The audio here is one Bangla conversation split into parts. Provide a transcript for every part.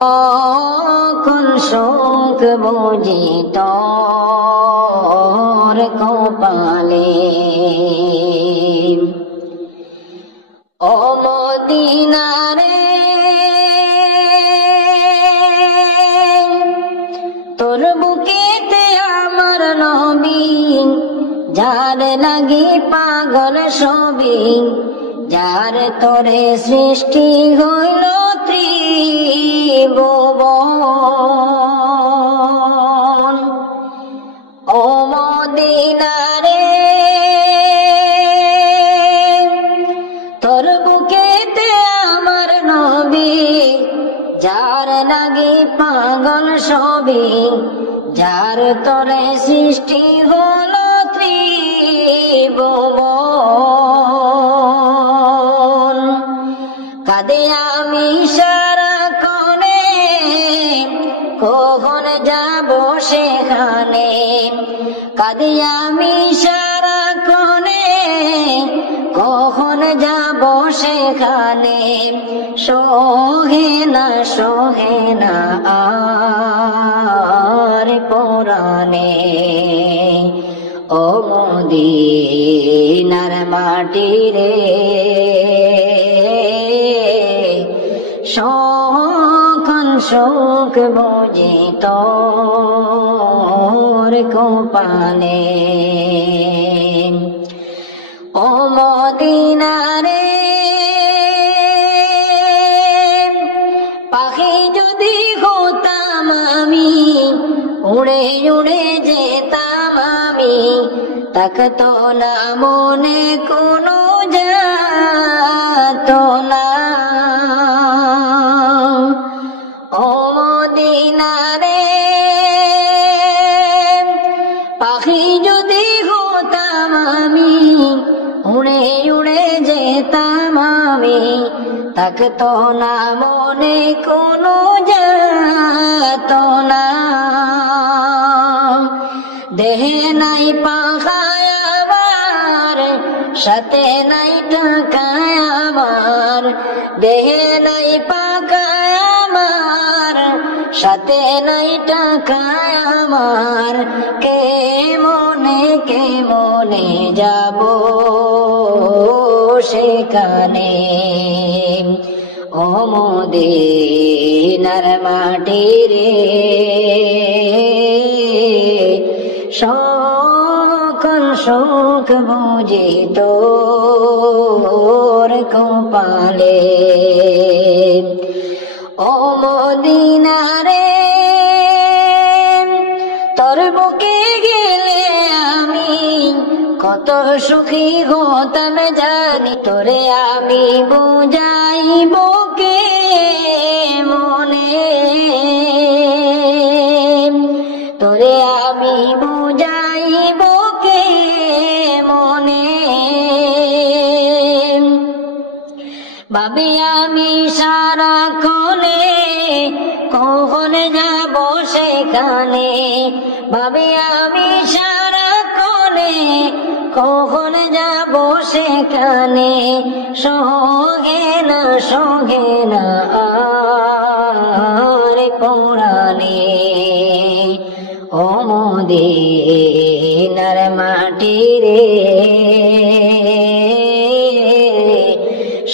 কোন শোক বুঝি তোর কপালে, ও মদিনা রে তোর বুকেতে আমার নবী, যার লাগি পাগল সবই, যার তোরে সৃষ্টি হইল ত্রিভুবন। ও মদিনা রে তোর বুকেতে আমার নবী, যার লাগি পাগল সবই, যার তোরে সৃষ্টি হল ত্রিভুবন। কাঁদে আমি সারাক্ষণে, কখন যাব সেখানে, কাঁদে আমি সারাক্ষণে, কখন যাব সেখানে, সহে না আর পরাণে। ও মদিনার মাটি রে সকল শোক বুঝি তোর কপালে, ও মদিনা রে পাখি যদি হতাম আমি, উড়ে উড়ে যেতাম আমি, থাকতো না মনে কোনো যাতনা। ও মদিনা রে পাখি যদি হতাম আমি, উড়ে উড়ে যেতাম আমি, থাকতো না মনে কোনো যাতনা। দেহে নাই পাখায় আমার, সাথে নাই টাকায় আমার, দেহে নাই পাখায় আমার, সাথে নাই টাকায় আমার, কে মনে যাব সেখানে। ও মদিনার মাটি রে সকল শোক বুঝি তোর কপালে, ও মদিনা রে তোর বুকে গেলে আমি কত সুখী হতাম জানি, তোরে আমি বুঝাইব কে মনে, তোরে আমি বুঝাইব কে মনে। ভাবি আমি সারাক্ষণে, কখন যাব সেখানে, ভাবি আমি সারাক্ষণে, কখন যাব সেখানে, সহে না আর পরাণে। ও মদিনার মাটি রে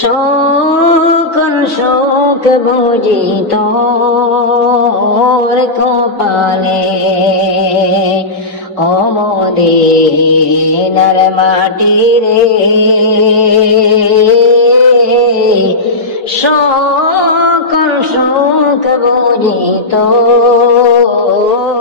সকল শোক বুঝি তোর কপালে, ও মদিনার মাটি রে সকল শোক বুঝি তোর